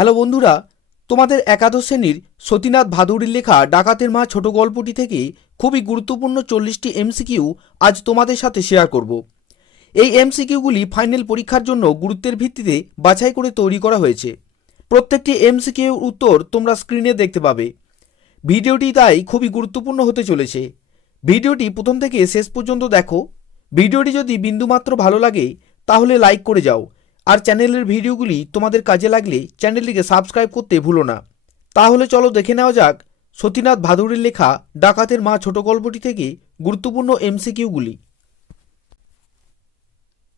Hello বন্ধুরা, তোমাদের একাদশ শ্রেণির সতীনাথ ভাদুড়ির লেখা ডাকাতের মা ছোট গল্পটি থেকে খুবই গুরুত্বপূর্ণ চল্লিশটি এমসিকিউ আজ তোমাদের সাথে শেয়ার করব। এই এমসিকিউগুলি ফাইনাল পরীক্ষার জন্য গুরুত্বের ভিত্তিতে বাছাই করে তৈরি করা হয়েছে। প্রত্যেকটি এমসিকিউর উত্তর তোমরা স্ক্রিনে দেখতে পাবে। ভিডিওটি তাই খুবই গুরুত্বপূর্ণ হতে চলেছে। ভিডিওটি প্রথম থেকে শেষ পর্যন্ত দেখো। ভিডিওটি যদি বিন্দুমাত্র ভালো লাগে, তাহলে লাইক করে যাও আর চ্যানেলের ভিডিওগুলি তোমাদের কাজে লাগলে চ্যানেলটিকে সাবস্ক্রাইব করতে ভুলো না। তাহলে চলো দেখে নেওয়া যাক সতীনাথ ভাদুড়ির লেখা ডাকাতের মা ছোট গল্পটি থেকে গুরুত্বপূর্ণ এমসিকিউগুলি।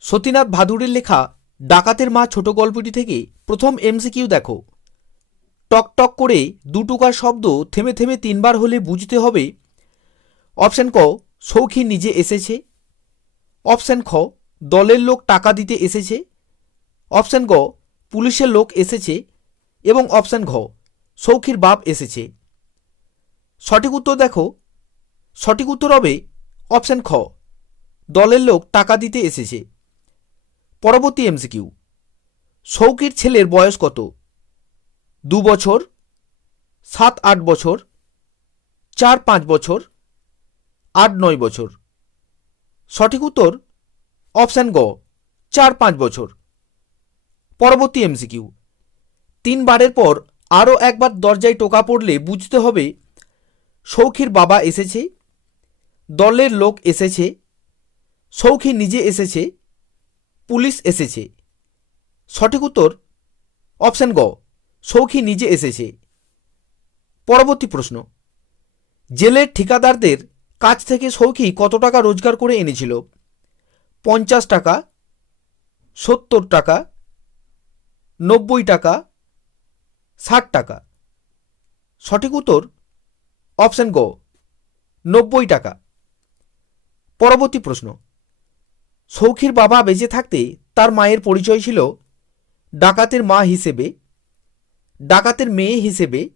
সতীনাথ ভাদুড়ির লেখা ডাকাতের মা ছোট গল্পটি থেকে প্রথম এমসিকিউ দেখো। টক টক করে দুটুকার শব্দ থেমে থেমে তিনবার হলে বুঝতে হবে। অপশান ক, সৌখী নিজে এসেছে। অপশান খ, দলের লোক টাকা দিতে এসেছে। অপশন গ, পুলিশের লোক এসেছে এবং অপশান ঘ, সৌখীর বাপ এসেছে। সঠিক উত্তর দেখো। সঠিক উত্তর হবে অপশান খ, দলের লোক টাকা দিতে এসেছে। পরবর্তী এমসিকিউ সৌকির ছেলের বয়স কত? দু বছর, সাত আট বছর, চার পাঁচ বছর, আট নয় বছর। সঠিক উত্তর অপশান গ, চার পাঁচ বছর। পরবর্তী এমসিকিউ তিনবারের পর আরও একবার দরজায় টোকা পড়লে বুঝতে হবে, সৌখীর বাবা এসেছে, দলের লোক এসেছে, সৌখী নিজে এসেছে, পুলিশ এসেছে। সঠিক উত্তর, অপশান গ, সৌখী নিজে এসেছে। পরবর্তী প্রশ্ন, জেলের ঠিকাদারদের কাছ থেকে সৌখী কত টাকা রোজগার করে এনেছিল? পঞ্চাশ টাকা, সত্তর টাকা নব্বই টাকা, ষাট টাকা। সঠিক উত্তর, অপশান গ, নব্বই টাকা। পরবর্তী প্রশ্ন। সৌখীর বাবা বেঁচে থাকতে তার মায়ের পরিচয় ছিল ডাকাতের মা হিসেবে, ডাকাতের মেয়ে হিসেবে,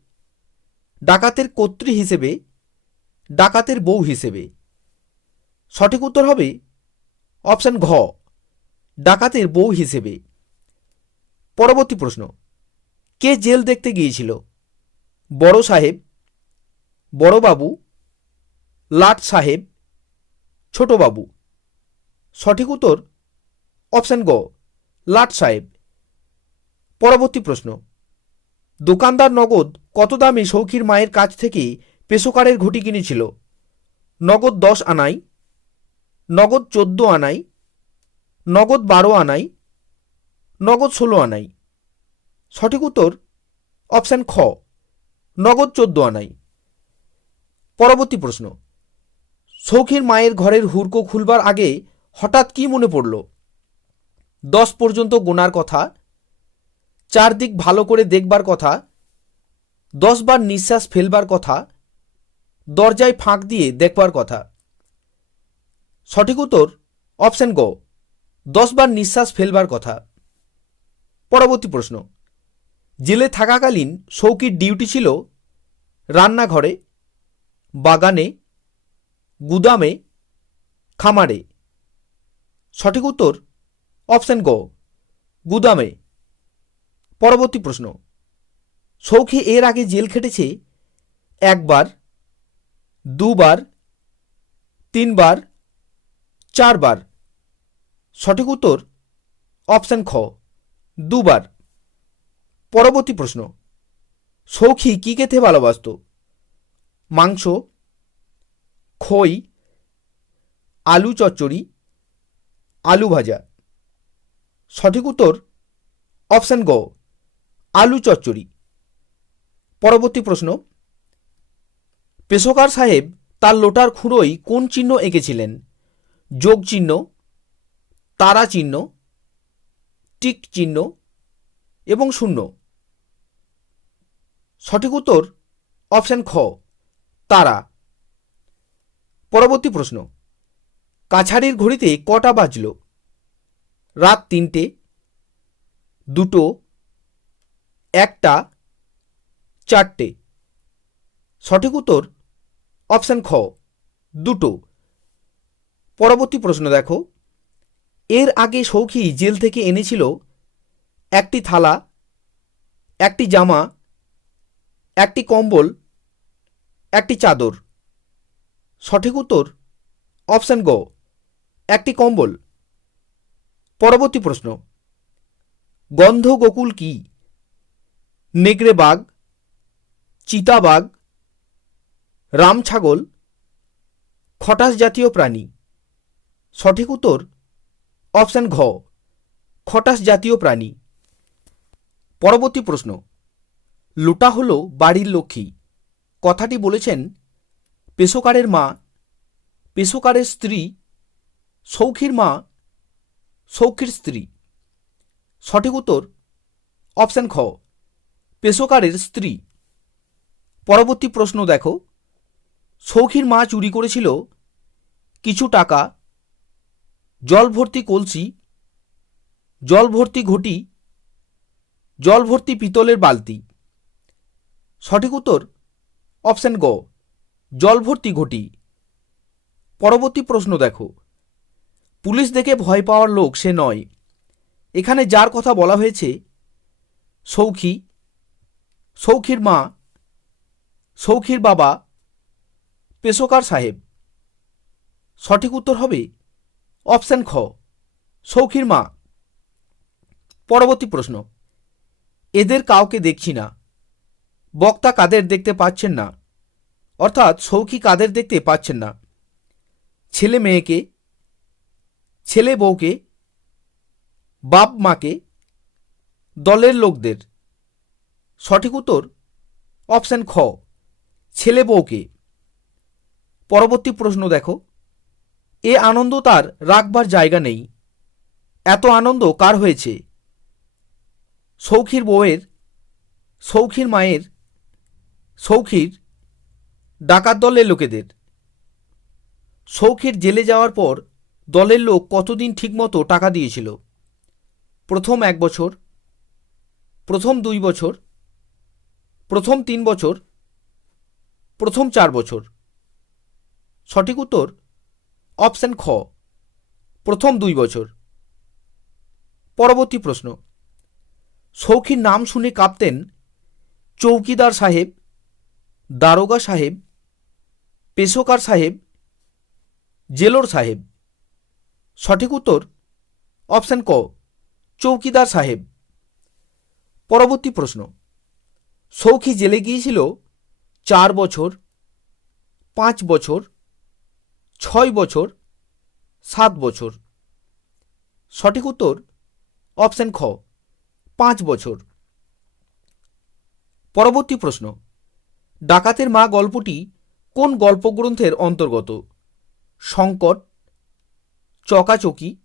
ডাকাতের কর্ত্রী হিসেবে, ডাকাতের বউ হিসেবে। সঠিক উত্তর হবে অপশান ঘ, ডাকাতের বউ হিসেবে। পরবর্তী প্রশ্ন। কে জেল দেখতে গিয়েছিল? বড় সাহেব বড়বাবু লাট সাহেব ছোটবাবু সঠিক উত্তর, অপশান গ, লাট সাহেব। পরবর্তী প্রশ্ন। দোকানদার নগদ কত দামে সৌখীর মায়ের কাছ থেকে পেশোকারের ঘটি কিনেছিল? নগদ দশ আনাই, নগদ চোদ্দ আনাই, নগদ বারো আনাই নগদ ষোলো আনাই। সঠিক উত্তর অপশান খ, নগদ চোদ্দ আনাই। পরবর্তী প্রশ্ন, সৌখীর মায়ের ঘরের হুড়কো খুলবার আগে হঠাৎ কি মনে পড়ল? দশ পর্যন্ত গোনার কথা চারদিক ভালো করে দেখবার কথা দশবার নিঃশ্বাস ফেলবার কথা, দরজায় ফাঁক দিয়ে দেখবার কথা। সঠিক উত্তর অপশন গ দশবার নিঃশ্বাস ফেলবার কথা। পরবর্তী প্রশ্ন। জেলে থাকাকালীন সৌকির ডিউটি ছিল রান্নাঘরে, বাগানে, গুদামে, খামারে। সঠিক উত্তর অপশন গ, গুদামে। পরবর্তী প্রশ্ন সৌখী এর আগে জেল খেটেছে একবার, দুবার, তিনবার, চারবার? সঠিক উত্তর অপশান খ। দুবার। পরবর্তী প্রশ্ন, সৌখী কী খেতে ভালোবাসত? মাংস, খই, আলু চচ্চড়ি, আলু ভাজা। সঠিক উত্তর, অপশান গ, আলু চচ্চড়ি। পরবর্তী প্রশ্ন, পেশকার সাহেব তার লোটার খুঁড়োয় কোন চিহ্ন এঁকেছিলেন? যোগ চিহ্ন, তারা চিহ্ন টিক চিহ্ন এবং শূন্য। সঠিক উত্তর অপশান খ, তারা। পরবর্তী প্রশ্ন কাছারির ঘড়িতে কটা বাজল? রাত তিনটে, দুটো, একটা, চারটে। সঠিক উত্তর অপশান খ, দুটো। পরবর্তী প্রশ্ন দেখো এর আগে সৌখী জেল থেকে এনেছিল একটি থালা, একটি জামা, একটি কম্বল, একটি চাদর। সঠিক উত্তর? অপশন গ, একটি কম্বল। পরবর্তী প্রশ্ন গন্ধ গোকুল কি? নেকড়ে বাঘ, চিতাবাঘ, রাম ছাগল খটাস জাতীয় প্রাণী। সঠিক উত্তর? অপশন ঘ, খটাস জাতীয় প্রাণী। পরবর্তী প্রশ্ন, লোটা হল বাড়ির লক্ষ্মী। কথাটি বলেছেন, পেশোকারের মা, পেশোকারের স্ত্রী, সৌখীর মা, সৌখীর স্ত্রী। সঠিক উত্তর, অপশন খ পেশোকারের স্ত্রী। পরবর্তী প্রশ্ন দেখো, সৌখীর মা চুরি করেছিল, কিছু টাকা জল ভর্তি কলসি জল ভর্তি ঘটি জল ভর্তি পিতলের বালতি। সঠিক উত্তর, অপশন গ জল ভর্তি ঘটি। পরবর্তী প্রশ্ন দেখো। পুলিশ দেখে ভয় পাওয়ার লোক সে নয়। এখানে যার কথা বলা হয়েছে, সৌখী, সৌখীর মা, সৌখীর বাবা, পেশোকার সাহেব। সঠিক উত্তর হবে অপশন খ। সৌখীর মা। পরবর্তী প্রশ্ন। এদের কাউকে দেখছি না। বক্তা কাদের দেখতে পাচ্ছেন না। অর্থাৎ সৌখী কাদের দেখতে পাচ্ছেন না। ছেলে মেয়েকে, ছেলে বউকে, বাপ মাকে, দলের লোকদের। সঠিক উত্তর? অপশান খ। ছেলে বউকে। পরবর্তী প্রশ্ন দেখো। এ আনন্দ তার রাখবার জায়গা নেই। এত আনন্দ কার হয়েছে? সৌখীর বউয়ের, সৌখীর মায়ের, সৌখীর ডাকাত দলের লোকেদের। সৌখীর জেলে যাওয়ার পর দলের লোক কতদিন ঠিকমতো টাকা দিয়েছিল? প্রথম এক বছর, প্রথম দুই বছর, প্রথম তিন বছর, প্রথম চার বছর। সঠিক উত্তর অপশন খ। প্রথম দুই বছর। পরবর্তী প্রশ্ন। সৌখীর নাম শুনে কাঁপতেন চৌকিদার সাহেব, দারোগা সাহেব, পেশোকার সাহেব, জেলোর সাহেব। সঠিক উত্তর? অপশন ক, চৌকিদার সাহেব। পরবর্তী প্রশ্ন। সৌখী জেলে গিয়েছিল চার বছর, পাঁচ বছর ছয় বছর, সাত বছর। সঠিক উত্তর, অপশন খ, পাঁচ বছর। পরবর্তী প্রশ্ন, ডাকাতের মা গল্পটি কোন গল্পগ্রন্থের অন্তর্গত? সংকট চকাচকি,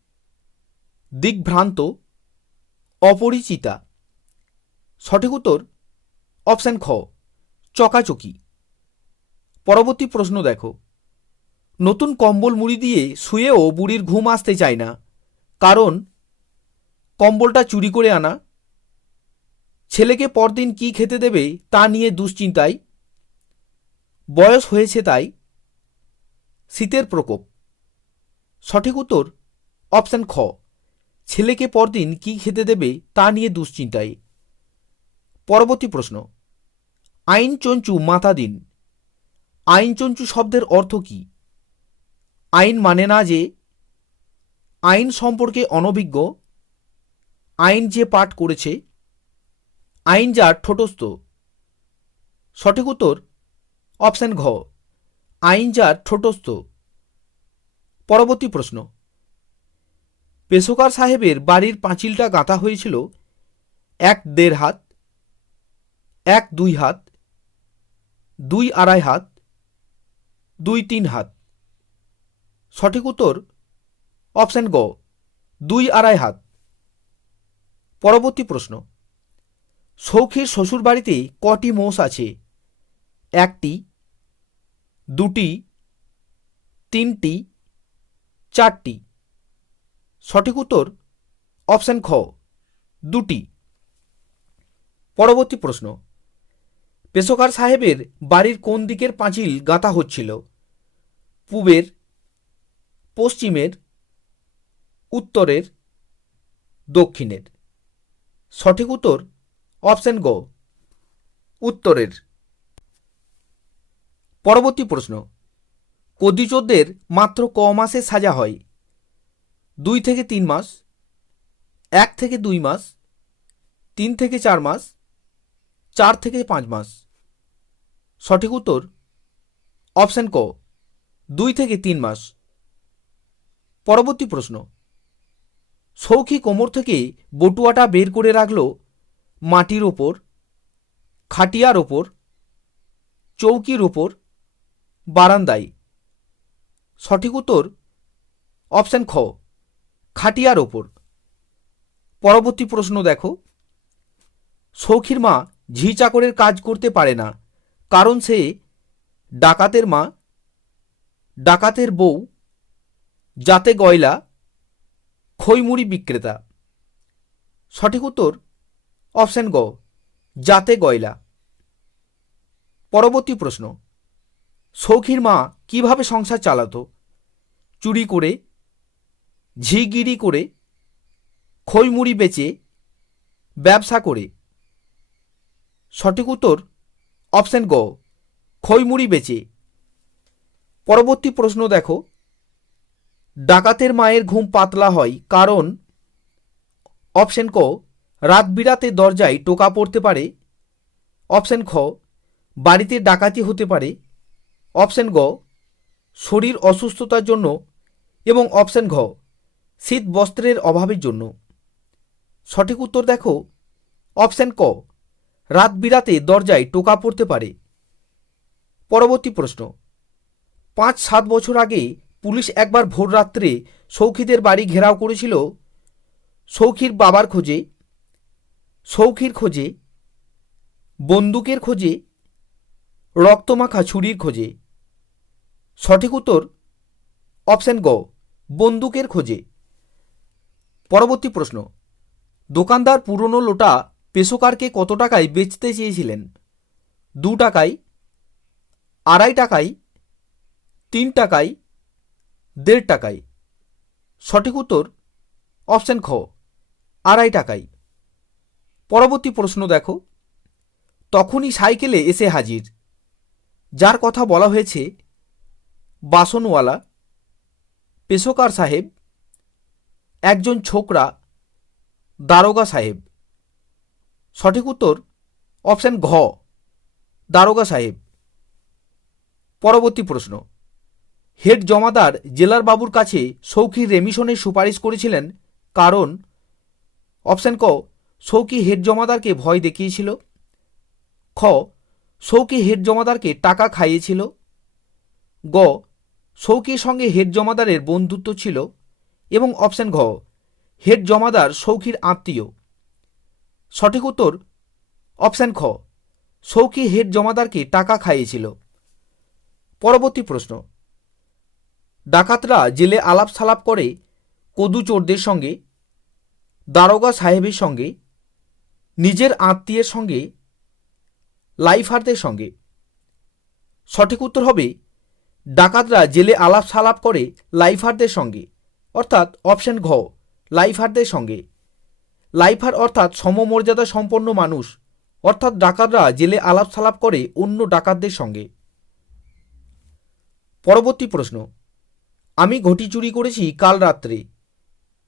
দিগ্ভ্রান্ত, অপরিচিতা। সঠিক উত্তর, অপশান খ, চকাচকি। পরবর্তী প্রশ্ন দেখো। নতুন কম্বল মুড়ি দিয়ে শুয়েও বুড়ির ঘুম আসতে চায় না। কারণ, কম্বলটা চুরি করে আনা। ছেলেকে পরদিন কি খেতে দেবে তা নিয়ে দুশ্চিন্তায়। বয়স হয়েছে তাই শীতের প্রকোপ। সঠিক উত্তর, অপশান খ। ছেলেকে পরদিন কি খেতে দেবে তা নিয়ে দুশ্চিন্তায়। পরবর্তী প্রশ্ন আইন চঞ্চু মাতা দিন। আইন চঞ্চু শব্দের অর্থ কি? আইন মানে না যে আইন সম্পর্কে অনভিজ্ঞ, আইন যে পাঠ করেছে, আইন যার ঠোঁটস্থ। সঠিক উত্তর, অপশান ঘ, আইন যার ঠোঁটস্থ। পরবর্তী প্রশ্ন, পেশোকার সাহেবের বাড়ির পাঁচিলটা গাঁথা হয়েছিল এক দেড় হাত, এক দুই হাত, দুই আড়াই হাত, দুই তিন হাত। সঠিক উত্তর, অপশন গ, দুই আড়াই হাত। পরবর্তী প্রশ্ন, সৌখীর শ্বশুর বাড়িতে কটি মোষ আছে? একটি, দুটি, তিনটি, চারটি। সঠিক উত্তর, অপশন খ, দুটি। পরবর্তী প্রশ্ন পেশোকার সাহেবের বাড়ির কোন দিকের পাঁচিল গাঁথা হচ্ছিল? পূবের পশ্চিমের, উত্তরের, দক্ষিণের। সঠিক উত্তর অপশন গ, উত্তরের। পরবর্তী প্রশ্ন কদিচোদ্দের মাত্র ক মাসে সাজা হয়? দুই থেকে তিন মাস, এক থেকে দুই মাস, তিন থেকে চার মাস, চার থেকে পাঁচ মাস। সঠিক উত্তর অপশন ক, দুই থেকে তিন মাস। পরবর্তী প্রশ্ন। সৌখী কোমর থেকে বটুয়াটা বের করে রাখল মাটির ওপর, খাটিয়ার ওপর, চৌকির ওপর, বারান্দায়। সঠিক উত্তর অপশান খ, খাটিয়ার ওপর। পরবর্তী প্রশ্ন দেখো। সৌখীর মা ঝি চাকরের কাজ করতে পারে না, কারণ সে ডাকাতের মা, ডাকাতের বউ যাতে গয়লা খইমুড়ি বিক্রেতা। সঠিক উত্তর অপশন গ, যাতে গয়লা। পরবর্তী প্রশ্ন, সৌখীর মা কীভাবে সংসার চালাতো? চুরি করে, ঝিগিরি করে, খইমুড়ি বেচে, ব্যবসা করে। সঠিক উত্তর অপশন গ, খইমুড়ি বেচে। পরবর্তী প্রশ্ন দেখো ডাকাতের মায়ের ঘুম পাতলা হয়, কারণ অপশন ক রাত বিরাতে দরজায় টোকা পড়তে পারে। অপশন খ, বাড়িতে ডাকাতি হতে পারে। অপশন গ, শরীর অসুস্থতার জন্য এবং অপশন ঘ, শীত বস্ত্রের অভাবের জন্য। সঠিক উত্তর দেখো। অপশন ক রাত বিরাতে দরজায় টোকা পড়তে পারে। পরবর্তী প্রশ্ন, পাঁচ সাত বছর আগে পুলিশ একবার ভোর রাত্রে সৌখিদের বাড়ি ঘেরাও করেছিল। সৌখির বাবার খোঁজে, সৌখির খোঁজে, বন্দুকের খোঁজে, রক্তমাখা ছুরির খোঁজে। সঠিক উত্তর, অপশন গ, বন্দুকের খোঁজে। পরবর্তী প্রশ্ন, দোকানদার পুরনো লোটা পেশোকারকে কত টাকায় বেচতে চেয়েছিলেন? দু টাকায়, আড়াই টাকায়, তিন টাকায় দেড় টাকায়। সঠিক উত্তর, অপশন খ, আড়াই টাকায়। পরবর্তী প্রশ্ন দেখো। তখনই সাইকেলে এসে হাজির। যার কথা বলা হয়েছে, বাসনওয়ালা, পেশোকার সাহেব, একজন ছোকরা, দারোগা সাহেব। সঠিক উত্তর, অপশন ঘ, দারোগা সাহেব। পরবর্তী প্রশ্ন। হেড জমাদার জেলার বাবুর কাছে সৌখী রেমিশনের সুপারিশ করেছিলেন, কারণ, অপশন ক সৌকি হেড জমাদারকে ভয় দেখিয়েছিল, খ সৌকি হেড জমাদারকে টাকা খাইয়েছিল, গ সৌকির সঙ্গে হেড জমাদারের বন্ধুত্ব ছিল এবং অপশন ঘ, হেড জমাদার সৌখির আত্মীয়। সঠিক উত্তর, অপশন খ সৌকি হেড জমাদারকে টাকা খাইয়েছিল। পরবর্তী প্রশ্ন ডাকাতরা জেলে আলাপ সালাপ করে কদু চোরদের সঙ্গে, দারোগা সাহেবের সঙ্গে, নিজের আত্মীয়ের সঙ্গে লাইফারদের সঙ্গে। সঠিক উত্তর হবে, ডাকাতরা জেলে আলাপ সালাপ করে লাইফারদের সঙ্গে, অর্থাৎ অপশন ঘ লাইফারদের সঙ্গে। লাইফার অর্থাৎ সমমর্যাদা সম্পন্ন মানুষ, অর্থাৎ ডাকাতরা জেলে আলাপ সালাপ করে অন্য ডাকাতদের সঙ্গে। পরবর্তী প্রশ্ন আমি ঘটি চুরি করেছি কাল রাত্রে।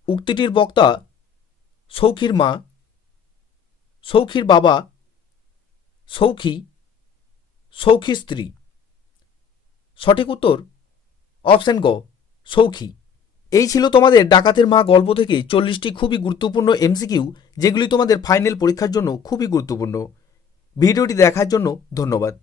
উক্তিটির বক্তা সৌখীর মা, সৌখীর বাবা, সৌখী সৌখী স্ত্রী। সঠিক উত্তর, অপশন গ, সৌখী। এই ছিল তোমাদের ডাকাতের মা গল্প থেকে চল্লিশটি খুবই গুরুত্বপূর্ণ এমসিকিউ, যেগুলি তোমাদের ফাইনাল পরীক্ষার জন্য খুবই গুরুত্বপূর্ণ। ভিডিওটি দেখার জন্য ধন্যবাদ।